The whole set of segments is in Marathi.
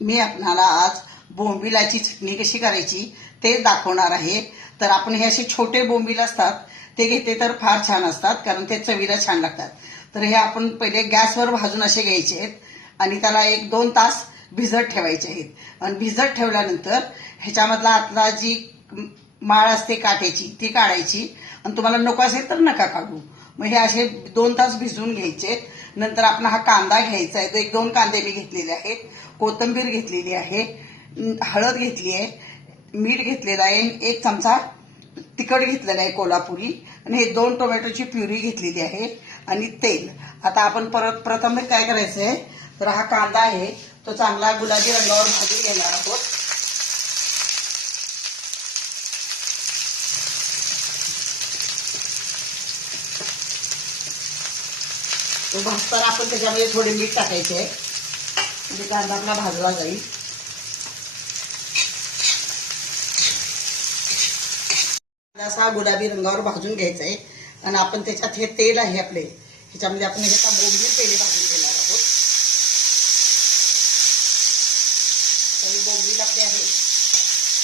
मी आपणाला आज बोंबिलाची चटणी कशी करायची ते दाखवणार आहे. तर आपण हे असे छोटे बोंबील असतात ते घेते तर फार छान असतात कारण ते चवीला छान लागतात. तर हे आपण पहिले गॅसवर भाजून असे घ्यायचे आहेत आणि त्याला एक दोन तास भिजत ठेवायचे आहेत. आणि भिजत ठेवल्यानंतर ह्याच्यामधला आतला जी माळ असते काट्याची ती काढायची. आणि तुम्हाला नको असेल तर नका काढू. मग हे असे दोन तास भिजवून घ्यायचे. नंतर आपण हा कांदा घ्यायचा आहे. तो एक दोन कांदे मी घेतलेले आहेत. कोथिंबीर घेतलेली आहे. हळद घेतली आहे. मीठ घेतलेलं आहे. एक चमचा तिखट घेतलेलं आहे कोल्हापुरी. आणि हे दोन टोमॅटोची प्युरी घेतलेली आहे. आणि तेल. आता आपण परत प्रथम काय करायचं आहे तर हा कांदा आहे. तो चांगला गुलाबी रंगावर भाजून घेणार आहोत. तो भाजताना आपण त्याच्यामध्ये थोडे मीठ टाकायचे. आहे म्हणजे कांदा आपला भाजला जाईल. असा गुलाबी रंगावर भाजून घ्यायचा आहे आणि आपण त्याच्यात हे तेल आहे आपले. ह्याच्यामध्ये आपण हे आता बोंबील तेल भाजून घेणार आहोत. तरी हे बोंबील आपले आहे.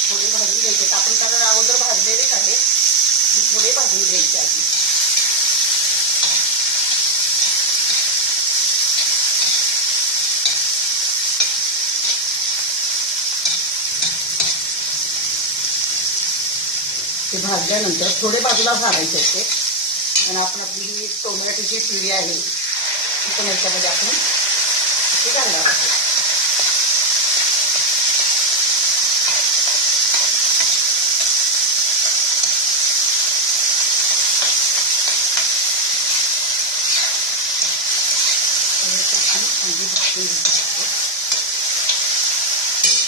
थोडे भाजून घ्यायचे आहेत. आपण कारण अगोदर भाजलेलेच आहेत थोडे भाजून घ्यायचे आधी ते भाजल्यानंतर थोडे बाजूला भाजायचे असते आणि आपण आपली ही टोमॅटोची पिढी आहे ती पण याच्यामध्ये आपण ते घालणार आहोत आहोत.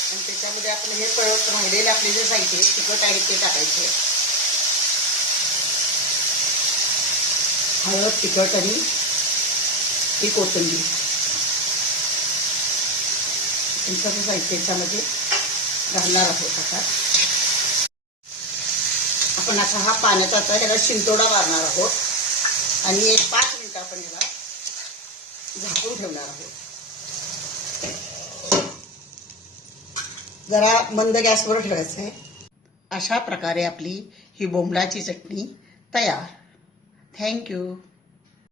आणि त्याच्यामध्ये आपण हे पळत राहिलेले आपले जे साहित्य तिखट आहे ते टाकायचे हळद तिखट आणि ही कोथिंबीर. हे सगळं साहित्य याच्यामध्ये घालणार आहोत आता आपण असा हा पाण्याचा आता ह्याला शिंतोडा मारणार आहोत. आणि एक पाच मिनिटं आपण ह्याला झाकून ठेवणार आहोत. जरा मंद गॅसवर ठेवायचं आहे अशा प्रकारे आपली ही बोंबडाची चटणी तयार. Thank you.